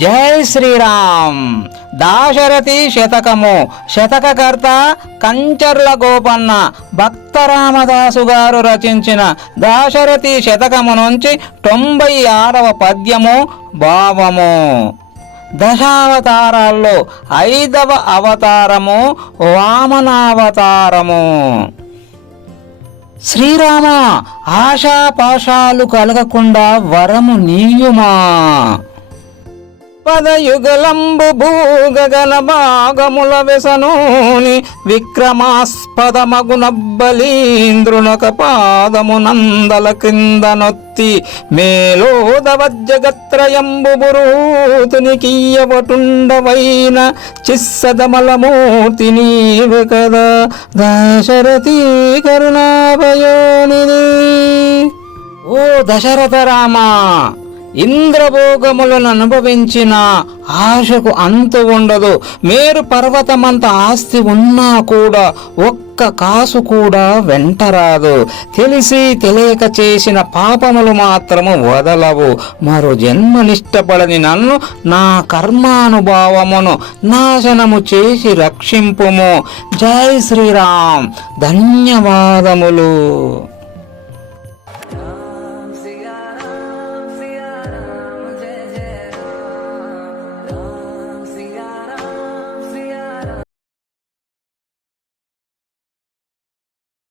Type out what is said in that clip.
జై శ్రీరామ్. దాశరథి శతకము. శతకకర్త కంచర్ల గోపన్న. భక్త రామదాసు గారు రచించిన దాశరథి శతకము నుంచి 96వ పద్యము భావము. దశావతారాల్లో 5వ అవతారము వామనావతారము. శ్రీరామ, ఆశాపాశాలు కలగకుండా వరము నీయుమా. పదయుగలంబు భూగగన భాగముల వెసనూని విక్రమాస్పదమగునబ్బలీంద్రునక పాదము నందల క్రిందనొత్తి మేలోదవజ్జగత్రయంబు బురూతునికియ్యవటుండవైన చిస్సదమలమూర్తి నీవే కదా దశరథి కరుణాభయోనిధి. ఓ దశరథ రామా, ఇంద్రభోగములను అనుభవించిన ఆశకు అంతు ఉండదు. మేరు పర్వతమంత ఆస్తి ఉన్నా కూడా ఒక్క కాసు కూడా వెంటరాదు. తెలిసి తెలియక చేసిన పాపములు మాత్రము వదలవు. మరో జన్మనిష్టపడని నన్ను నా కర్మానుభావమును నాశనము చేసి రక్షింపుము. జై శ్రీరామ్. ధన్యవాదములు.